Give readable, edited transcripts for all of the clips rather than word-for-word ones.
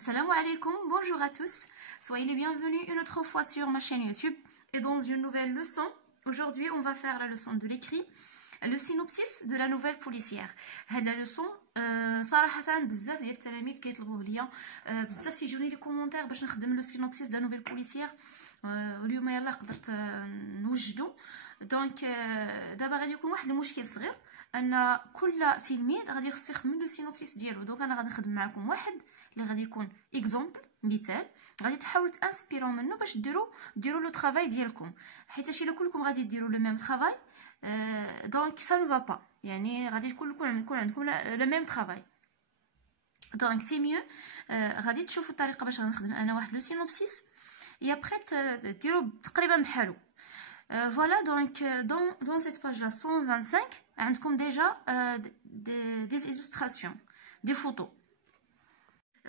Assalamu alaikum, bonjour à tous, soyez les bienvenus une autre fois sur ma chaîne YouTube et dans une nouvelle leçon. Aujourd'hui on va faire la leçon de l'écrit, le synopsis de la nouvelle policière. هاد la leçon صراحة بزاف ديال التلاميذ كيطلبوه ليا بزاف تيجوني لي كومونتير باش نخدم لو سينوبسيس د لا نوفيل بوليسيير اليوم يلاه قدرت نوجدو دونك دابا غادي يكون واحد المشكل صغير ان كل تلميذ غادي يخص يخدم لو سينوبسيس ديالو. دونك انا غادي نخدم معكم واحد اللي غادي يكون اكزامبل مثال غادي تحاولوا تانسبيرو منه باش ديروا لو طرافاي ديالكم، حيت الا كلكم غادي ديروا لو ميم طرافاي دونك سا نو فا با، يعني غادي كلكم يكون عندكم لو ميم طرافاي. دونك سي ميو غادي تشوفوا الطريقه باش غنخدم انا واحد لو سينوبسيس et après ديروا تقريبا بحالو. Voilà, donc dans cette page-là 125, عندكم déjà des illustrations, des photos.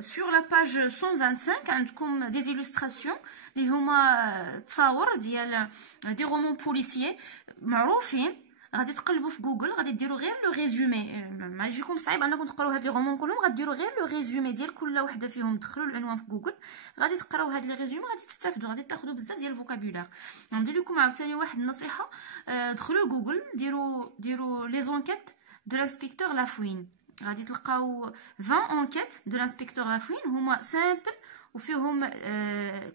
Sur la page 125, عندكم des illustrations اللي هما تصاور ديال des romans policiers معروفين. غادي تقلبوا في جوجل، غادي ديروا غير لو ريزومي، ما يجيكم صعيب انكم تقراو هاد لي رومون كلهم، غديروا غير لو ريزومي ديال كل وحده فيهم، دخلوا العنوان في جوجل غادي تقراو هاد لي ريزومي، غادي تستافدوا، غادي تاخذوا بزاف ديال الفوكابولير. غندير لكم عاوتاني واحد النصيحه، دخلوا لجوجل ديروا لي زونكيت دو لانسبيكتور لافوين، غادي تلقاو 20 انكيت دو لانسبيكتور لافوين هما سامبل وفيهم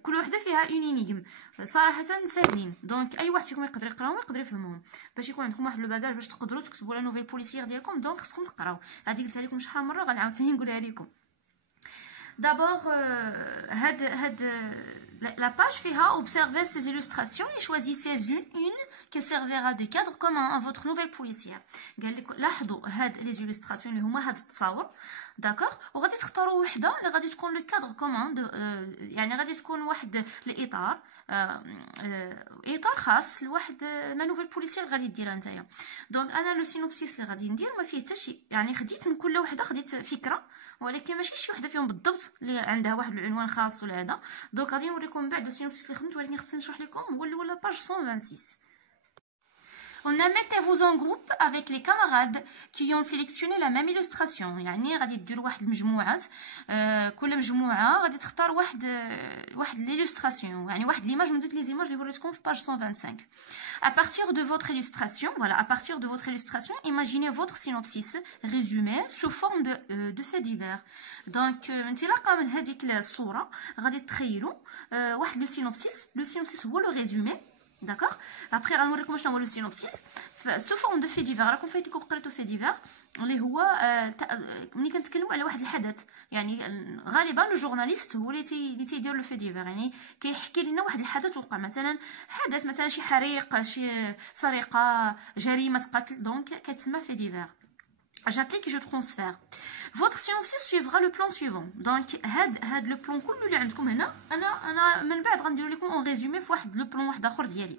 كل وحده فيها اون انيغم صراحه ساهلين. دونك اي واحد فيكم يقدر يقراهم يقدر يفهمهم باش يكون عندكم واحد لو باغاج باش تقدروا تكتبوا لا نوفيل بوليسيير ديالكم. دونك خصكم تقراو، هذه قلتها لكم شحال مره غنعاود ثاني نقولها لكم. D'abord, la page فيها observez ces illustrations et choisissez une qui servira de cadre commun à votre nouvelle policière. قال لك لاحظوا هاد les illustrations اللي هما هاد التصاور، داكوغ، وغادي تختاروا وحده اللي غادي تكون لو كادر كومون، يعني غادي تكون واحد الاطار، اطار خاص لواحد لا نوفيل بوليسيير غادي ديرها نتايا. دونك انا لو سينوبسيس اللي غادي ندير ما فيه حتى شي، يعني خديت من كل وحده خديت فكره، ولكن ماشي شي وحده فيهم بالضبط اللي عندها واحد العنوان خاص ولا هذا. دونك غادي نوريكم من بعد لو سينوبسيس اللي خدمت، ولكن خصني نشرح لكم هو اللي هو لا باج 126. mettez-vous en groupe avec les camarades qui ont sélectionné la même illustration. يعني غادي ديروا واحد المجموعات، كل مجموعه غادي تختار واحد l'illustration، يعني واحد ليماج من دوك لي زيماج اللي وريتكم في page 125. À partir de votre illustration, voilà, à partir de votre illustration, imaginez votre synopsis résumé sous forme de faits divers. Donc انطلاقا من هذيك الصوره غادي تخيلوا واحد لو سينوبسيس هو لو ريزومي. D'accord. Après غنوريكم شنو هو لو سينوبسيس سو فورم دو في ديفير. راكم فايتكم قريتو في ديفير اللي هو ملي كنتكلموا على واحد الحدث، يعني غالبا لو جورناليست هو اللي تيدير لو في ديفير، يعني كيحكي لنا واحد الحدث وقع، مثلا حدث مثلا شي حريق، شي سرقه، جريمه قتل، دونك كتسمى في ديفير. J'applique et je transfère. Votre synopsis suivra le plan suivant. Donc هاد لو بلان كله اللي عندكم هنا انا من بعد غندير لكم اون ريزومي في واحد لو بلان واحد اخر ديالي.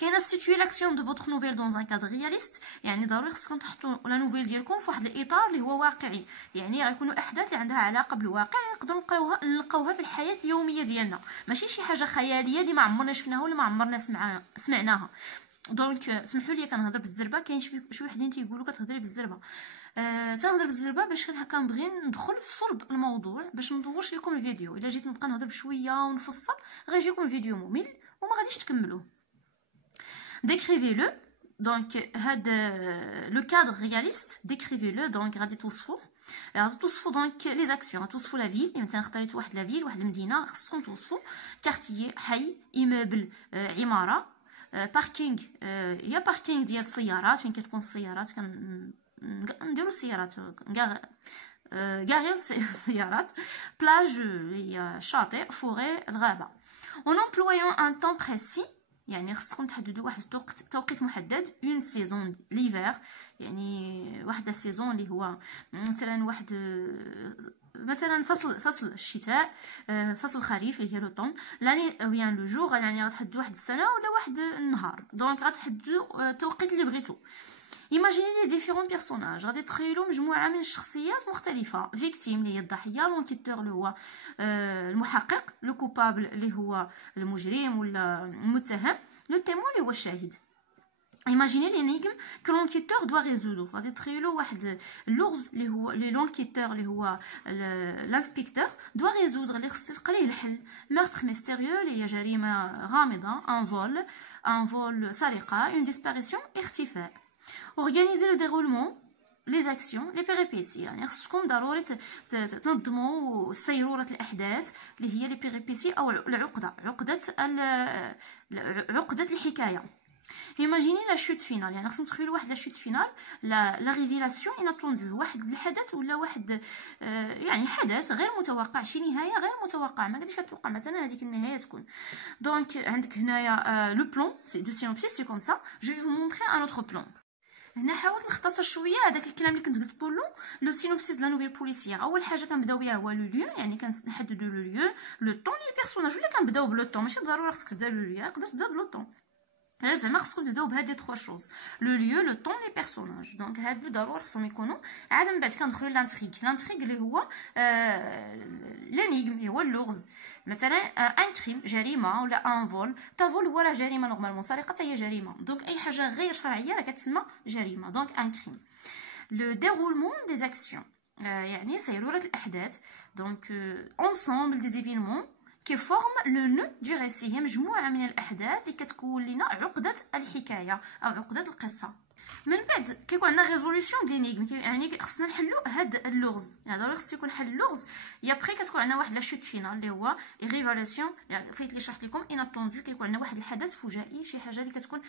كاينه سيتوي لاكسيون دو فوتر نوفيل دون ان كادر رياليست، يعني ضروري خصكم تحطوا لا نوفيل ديالكم في واحد الاطار اللي هو واقعي، يعني غيكونوا احداث اللي عندها علاقه بالواقع، يعني نقدروا نلقاوها في الحياه اليوميه ديالنا، ماشي شي حاجه خياليه اللي ما عمرنا شفناها ولا ما عمرنا سمعناها. دونك سمحوا لي كنهضر بالزربه، كاين شي وحدين تيقولوا كتهضري بالزربه، تنهضر بالزربه باش كنبغي ندخل في صلب الموضوع باش ندورش لكم الفيديو. الا جيت نبقى نهضر بشويه ونفصل غيجيكم الفيديو ممل وما غاديش تكملوه. décrivez-le. دونك هاد لو كادر رياليست décrivez-le. دونك غادي توصفوه دونك لي زاكسيون، غتوصفوا لا فيل، مثلا اختاريتوا واحد لا فيل واحد المدينه، خصكم توصفوا كارتيي، حي، ايموبل، عماره، باركينغ، يا باركينغ ديال السيارات فين كتكون السيارات، نديرو السيارات غاريو السيارات، بلاج هي شاطئ، فوغي الغابه. اون امبلويون ان طون بريسي، يعني خصكم تحددوا واحد التوقيت محدد، اون سيزون ليفير، يعني واحد السيزون اللي هو مثلا فصل الشتاء، فصل الخريف اللي هي لو طون، لاني بيان لو جور، يعني غتحددوا واحد السنه ولا واحد النهار، دونك غتحددوا التوقيت اللي بغيتو. Imaginez les différents personnages. غادي تخيلوا مجموعه من الشخصيات مختلفه، فيكتيم اللي هي الضحيه، لونكيتور اللي هو المحقق، لو كوبابل اللي هو المجرم ولا المتهم، لو تيمون اللي هو الشاهد. Imaginez l'énigme que l'enquêteur doit résoudre. غادي تخيلوا واحد اللغز اللي هو l'enquêteur اللي هو l'inspecteur doit résoudre اللي خص يلقى ليه الحل. meurtre mystérieux اللي هي جريمة غامضة, un vol سرقة, une disparition اختفاء. Organiser le déroulement, les actions, les péripéties. يعني خصكم ضروري تنظموا سيرورة الأحداث اللي هي les péripéties أو عقدة الحكاية. Imaginez la chute finale. يعني خصنا نتخيلوا واحد la chute finale, la révélation inattendue. واحد الحدث ولا واحد يعني حدث غير متوقع, شي نهاية غير متوقعة, ما قديش كتوقع مثلا هذيك النهاية تكون. دونك عندك هنايا لو بلان سي دو سينوبسيس سي كوم سا. جو في فو مونطري ان اوتر بلان. هنا حاولت نختصر شويه هذاك الكلام اللي كنت قلت له. لو سينوبسيس لا نوفيل بوليسيير, اول حاجه كنبداو بها هو لو ليو, يعني كنحددوا لو ليو, لو طون, لي بيرسوناج, ولا كنبداو بلو طون, ماشي بالضروره خصك تبدا لو ليو, تقدر تبدا بلو طون. زعما خصكم تبداو بهاد لي 3 شوز, لو ليو, لو طون, لي بيرسوناج. دونك هادو ضروري خصهم يكونوا. عاد من بعد كندخلوا لانتريغ اللي هو لانيغم, اللي هو اللغز. مثلا ان كريم, جريمه, ولا ان فول. فول هو راه جريمه نورمالمون, سرقه حتى هي جريمه. دونك اي حاجه غير شرعيه راه كتسمى جريمه. دونك ان كريم. لو ديرولمون دي زاكسيون, يعني سيروره الاحداث. دونك انسامبل دي زيفينمون كي فورم لو نو دو ريسي, هي مجموعه من الاحداث اللي كتكون لنا عقده الحكايه او عقده القصه. من بعد كيكون عندنا ريزوليوشن ديال لينيغم, يعني خصنا نحلوا هاد اللغز. يعني ضروري خص يكون حل اللغز. يا بري كتكون عندنا واحد لا شوت فينال اللي هو ريفاليسيون, يعني فايت اللي شرحت لكم اناتوندو, كيكون عندنا واحد الحدث فجائي, شي حاجه اللي كتكون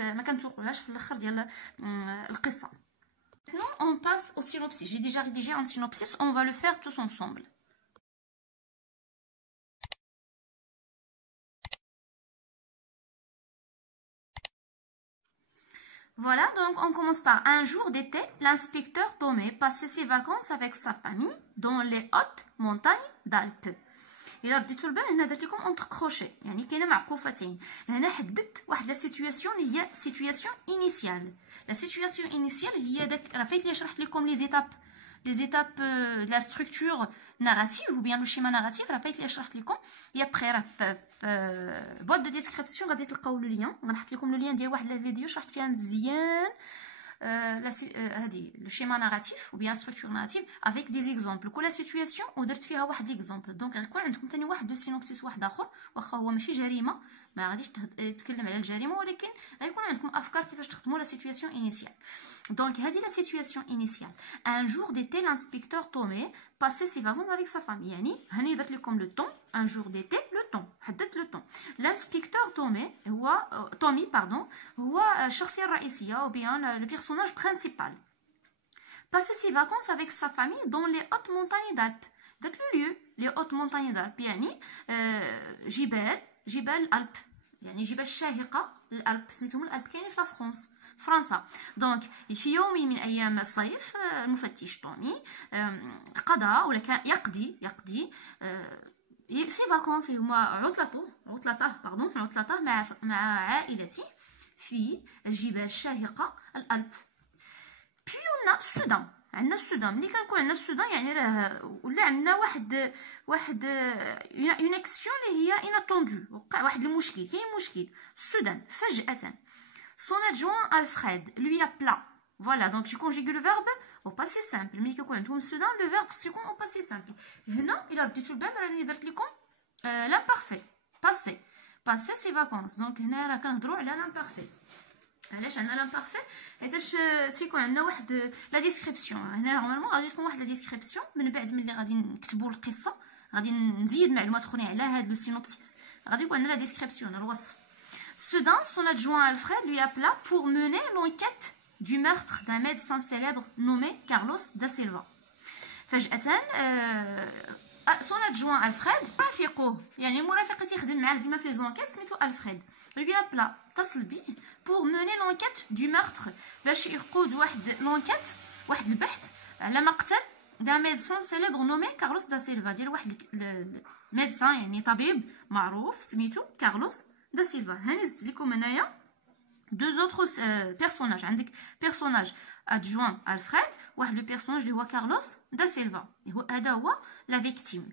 ما كنتوقعوهاش في الاخر ديال القصه. Maintenant on passe au synopsis. J'ai déjà rédigé un synopsis, on va le faire tous ensemble. Voilà, donc on commence par un jour d'été, l'inspecteur Tomé passait ses vacances avec sa famille dans les hautes montagnes d'Alpes. إلا رديتو البال هنا درت لكم اونتر كروشي, يعني كاينه معقوفتين. هنا حددت واحد لا سيتوياسيون اللي هي سيتوياسيون انيسيال. لا سيتوياسيون انيسيال هي داك راه فايت لي شرحت لكم لي زيتاب de la structure narrative ou bien le schéma narratif. راه فايت لي شرحت لكم. يا بخي راه في بواد دو ديسكريبسيون غادي تلقاو لو لين, غنحط لكم لو لين ديال واحد لا فيديو شرحت فيها مزيان هادي لو شيما ناراتيف ou bien structure narrative avec des exemples. كل سيتوياسيون ودرت فيها واحد ليكزامبل. دونك غيكون عندكم ثاني واحد لو سينوبسيس واحد اخر, واخا هو ماشي جريمه, ما غاديش يتكلم على الجريمه, ولكن غيكون عندكم افكار كيفاش تخدموا لا سيتوياسيون انيسيال. دونك هذه لا سيتوياسيون انيسيال. ان جور ديتي l'inspecteur Tomé passait ses vacances avec sa famille. يعني هاني درت لكم لو طون, un jour d'été, le temps, حددت لو طون. l'inspecteur Tomé هو تومي باردون, هو الشخصيه الرئيسيه او bien le personnage principal. passer ses vacances avec sa famille dans les hautes montagnes d'Alpes. درت لو lieu les hautes montagnes d'Alpes, يعني جبال الألب, يعني جبال الشاهقه الألب, سميتهم الألب, كاينين في فرنسا فرنسا. دونك في يوم من ايام الصيف المفتش تومي قضى ولا كان يقضي سي فاكونس, هما عطلته مع عائلتي في الجبال الشاهقه الألب. بي السودان, عندنا السودان. ملي كنكون عندنا السودان يعني راه ولا عندنا واحد اون اكسيون اللي هي اناتوندو, وقع واحد المشكل, كاين مشكل. السودان فجأة. Son adjoint Alfred lui appela. Voilà, donc je conjugue le verbe au passé simple. ملي كيكون عندكم السودان le verbe سيكون au passé simple. هنا الا رديتو البال راني درت لكم l'imparfait passé ses vacances. دونك هنا راه كنهضروا على l'imparfait. علاش عندنا لامبارفي؟ حيتاش تيكون عندنا واحد لا ديسكريبسيون. هنا نورمالمون غادي تكون واحد لا ديسكريبسيون, من بعد ملي غادي نكتبوا القصه غادي نزيد معلومات اخرين على هذا لو سينوبسيس, غادي يكون عندنا لا ديسكريبسيون, الوصف. Soudain, son adjoint Alfred lui appela pour mener l'enquête du meurtre d'un médecin célèbre nommé Carlos da Silva. فجأة son adjoint Alfred رفيقه, يعني مرافق تيخدم معاه ديما في لي زونكيت سميتو ألفريد, lui appela, اتصل به pour mener l'enquête du meurtre, باش يقود واحد البحث على مقتل d'un médecin célèbre nommé Carlos da Silva, ديال واحد ميدسان يعني طبيب معروف سميتو كارلوس دا سيلفا. هاني زدت لكم هنايا دو زوتر بيرسوناج, عندك بيرسوناج ادجوان الفريد, واحد لو بيرسوناج اللي هو كارلوس دا سيلفا, هذا هو لا فيكتيم.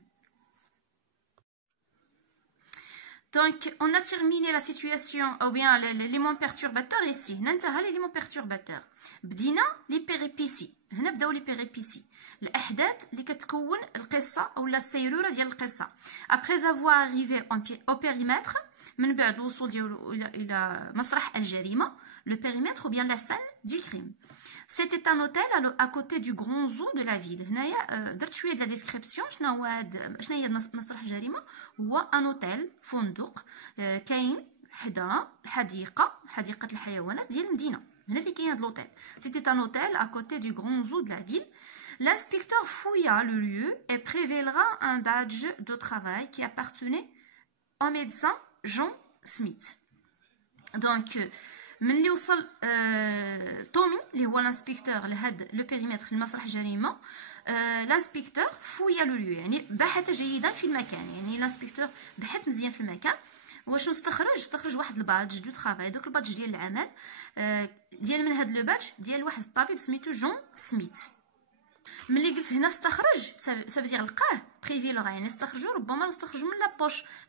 Donc, on a terminé la situation, ou bien l'élément perturbateur ici. ننتهى l'élément perturbateur. بدينا les péripéties. هنا بداو les péripéties. الأحداث اللي كتكون القصة أو السيرورة ديال القصة. Après avoir arrivé au périmètre, من بعد الوصول ديالو إلى مسرح الجريمة, le périmètre ou bien la scène du crime. C'était un hôtel à côté du grand zoo de la ville. هنايا درت شويه د لا ديسكريبسيون شنو هي مسرح الجريمه. هو ان اوتيل فندق كاين حدا حديقه الحيوانات ديال المدينه. هنا فين كاين هذا الاوتيل. C'était un hôtel à côté du grand zoo de la ville. L'inspecteur fouilla le lieu et révéla un badge de travail qui appartenait au médecin John Smith. Donc ملي وصل تومي اللي هو الانسبكتور لهاد لو بيريمتر لمسرح الجريمه. الانسبكتور فويا لو ليو يعني بحث جيدا في المكان. يعني الانسبكتور بحث مزيان في المكان. وشنو استخرج واحد البادج دو طرافاي. دوك البادج ديال العمل ديال من هاد لو بادج ديال واحد الطبيب سميتو جون سميث. ملي قلت هنا استخرج سافيدير لقاه بريفيلغا يعني استخرجو. ربما نستخرجو من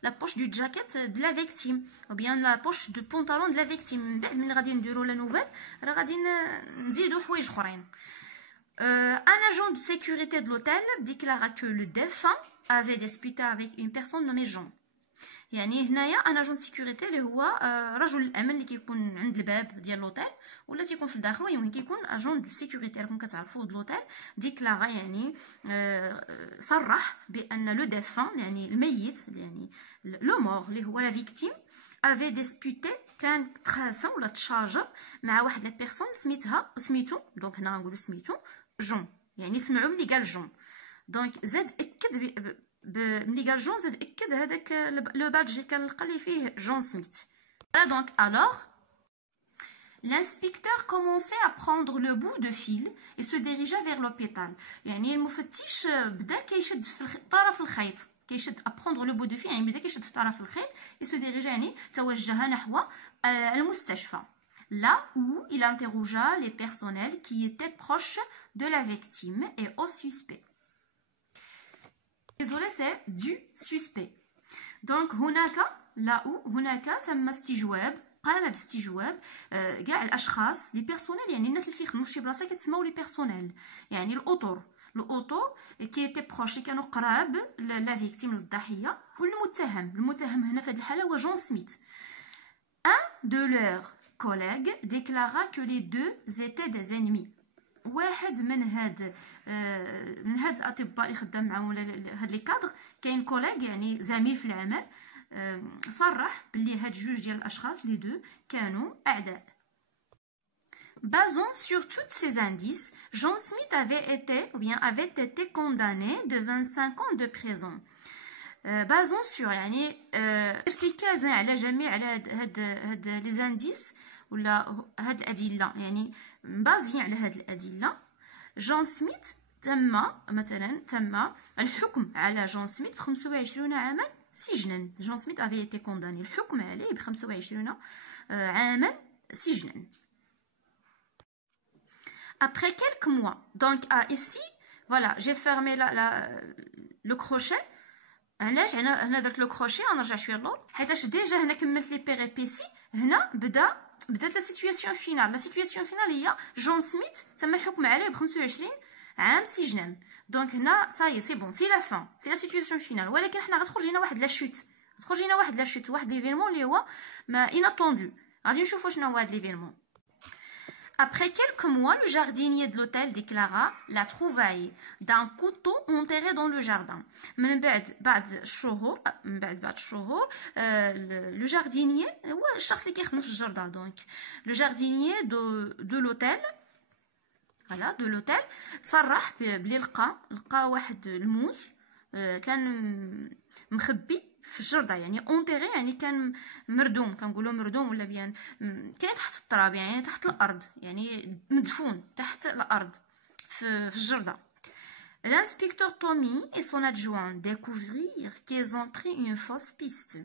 لا بوش دو جاكيت دو لا فيكتيم او بيان لا بوش دو بونطالون دو لا فيكتيم. من بعد ملي غادي نديرو لا نوفيل راه غادي نزيدو حوايج اخرين. Un agent de sécurité de l'hôtel déclara que le défunt avait disputé avec une personne nommée Jean. يعني هنايا ان اجون سيكوريتي اللي هو رجل الامن اللي كيكون عند الباب ديال لوطيل ولا تيكون في الداخل. ويمكن كيكون اجون دو سيكوريتي راكم كتعرفوا د لوطيل. ديكلاغا يعني صرح بان لو ديفان يعني الميت يعني لو مور اللي هو لا فيكتيم افي ديسبوتي كان تخاسم ولا تشاجر مع واحد لا بيرسون سميتو. دونك هنا غنقولوا سميتو جون. يعني سمعوا ملي قال جون. دونك زاد اكد ملي قال جون زاد اكد هذاك لو بادج اللي كان لقى لي فيه جون سميث. Donc alors l'inspecteur commençait à prendre le bout de fil et se dirigea vers l'hôpital. يعني المفتش بدا كيشد في طرف الخيط. كيشد à prendre le bout de fil يعني بدا كيشد في طرف الخيط. et se dirigea يعني توجه نحو المستشفى. Là où il interrogea les personnels qui étaient proches de la victime et au suspect. Désolé, c'est du suspect. Donc là où هناك تم استجواب قام باستجواب كاع الاشخاص لي بيرسونيل. يعني الناس اللي تيخدموا في شي بلاصه كتسموا لي بيرسونيل. يعني الاطر كي ايتي بروش كانوا قراب لا فيكتيم للضحيه. والمتهم هنا في هذه الحاله هو جون سميث. Un de leurs collègues déclara que les deux étaient des ennemis. واحد من هاد الاطباء اللي خدام معاهم ولا هاد لي كادر كاين كوليغ يعني زميل في العمل صرح باللي هاد جوج ديال الاشخاص لي دو كانوا اعداء. Basant sur tous ces indices, John Smith avait été condamné de 25 ans de prison. Basant sur يعني ارتكازا على جميع على هاد لي زانديس ولا هاد الادله. يعني بازيين على هاد الادله جون سميث تم الحكم على جون سميث ب 25 عاما سجنا. جون سميث افي ايتي كونداني الحكم عليه ب 25 عاما سجنا. Après quelques mois, donc ici voilà j'ai fermé le crochet. علاش هنا درت لو كروشي. غنرجع شويه للور حيتاش ديجا هنا كملت لي بيريبيسي. هنا بدات لا سيتوياسيون فينال. هي جون سميث تم الحكم عليه ب 25 عام سجنا. دونك هنا صاي سي بون سي لا فان سي لا سيتوياسيون فينال. ولكن حنا غتخرج لينا واحد لا شوت واحد ليفينمون اللي هو ما اناتوندو. غادي نشوفوا شنو هو هاد ليفينمون. Après quelques mois, le jardinier de l'hôtel déclara la trouvaille d'un couteau enterré dans le jardin. من بعد شهور le jardinier هو الشخص اللي كيخدم في الجردة. donc le jardinier de l'hôtel de l'hôtel صرح بلي لقى واحد الموس كان مخبي في الجردة. يعني اونتيغي يعني كان مردوم. كنقولوا مردوم ولا بيان كاين تحت التراب يعني تحت الارض. يعني مدفون تحت الارض في الجردة. L'inspecteur Tommy et son adjoint découvrirent qu'ils ont pris une fausse piste.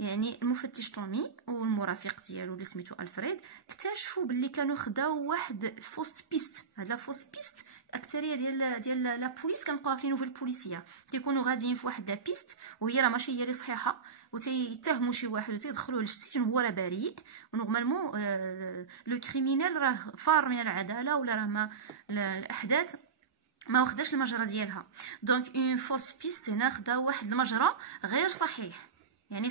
يعني المفتش تومي والمرافق ديالو اللي سميتو الفريد اكتشفوا باللي كانوا خداو واحد فوست بيست. هاد لا فوست بيست الاكثريه ديال لا بوليس كنلقاوها في نوفيل بوليسيه، كيكونوا غاديين في واحد لا بيست وهي راه ماشي هي اللي صحيحه، وتيتهموا شي واحد وتيدخلوه للسجن وهو راه بريء، ونورمالمون لو كريمينال راه فار من العداله ولا راه ما الاحداث ما واخداش المجرى ديالها. دونك اون فوس بيست هنا خدا واحد المجرى غير صحيح، يعني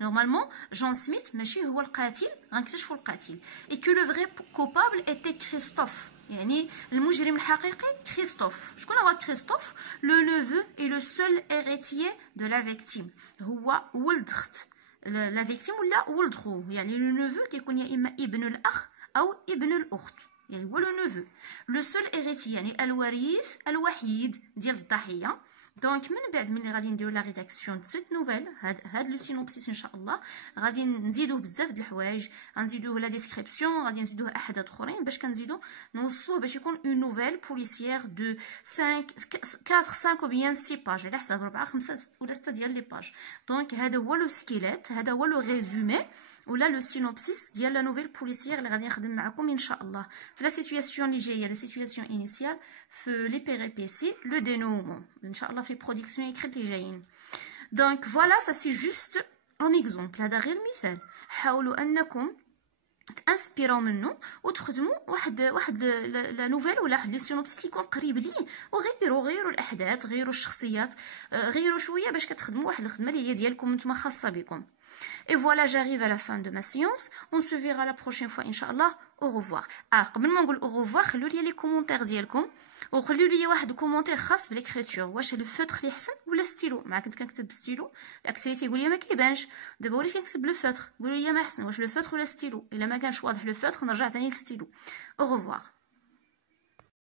نورمالمون جون سميث ماشي هو القاتل، غنكتشفوا القاتل اي كو لو فري كوبابل ايتي كريستوف، يعني المجرم الحقيقي كريستوف. شكون هو كريستوف؟ لو نوفو اي لو سول هيريتيي دو لا فيكتيم، هو ولد اخت لا فيكتيم ولا ولد خو، يعني لو نوفو كيكون يا اما ابن الاخ او ابن الاخت، يعني هو لو نوفو لو سول هيريتي، يعني الوريث الوحيد ديال الضحيه. دونك من بعد ملي غادي نديرو لا ريداكسيون د سيت نوفيل، هاد لو سينوبسيس ان شاء الله غادي نزيدوه بزاف د الحوايج، غنزيدوه لا ديسكريبسيون، غادي نزيدوه احداث اخرين باش كنزيدو نوصلوه باش يكون اون نوفيل بوليسيير دو 5 او بيان 6 باج على حساب 4 5 ولا 6 ديال لي باج. دونك هذا هو لو سكيليت، هذا هو لو ريزومي ولا لو سينوبسيس ديال لا نوفيل بوليسيير اللي غادي نخدم معكم ان شاء الله في لا سيتوياسيون اللي جايه، لا سيتوياسيون انيسيال، في لي بيريبيسي، لو دينومون ان شاء الله في برودكسيون اكريت اللي جايين. دونك فوالا سا سي جوست ان اكزومبل، هذا غير مثال. حاولوا انكم تانسبيرو منه وتخدموا واحد لا نوفيل ولا واحد لي سينوبسيس يكون قريب ليه، وغيروا الاحداث، غيروا الشخصيات، غيروا شويه باش كتخدموا واحد الخدمه اللي هي ديالكم نتوما خاصه بكم. Et voilà, j'arrive à la fin de ma séance. On se verra la prochaine fois, Inch'Allah. Au revoir. قبل ما نقول au revoir خلوا لي لي كومونتير ديالكم، وخلوا لي واحد كومونتير خاص بالكريتور، واش لو فوتر اللي احسن ولا ستيلو. مع كنت كنكتب بالستيلو الاكثريه تيقول لي ما كيبانش، دابا وليت كنكتب لو فوتر، قولوا لي ما احسن واش لو فوتر ولا ستيلو. الا ما كانش واضح لو فوتر نرجع ثاني للستيلو. au revoir.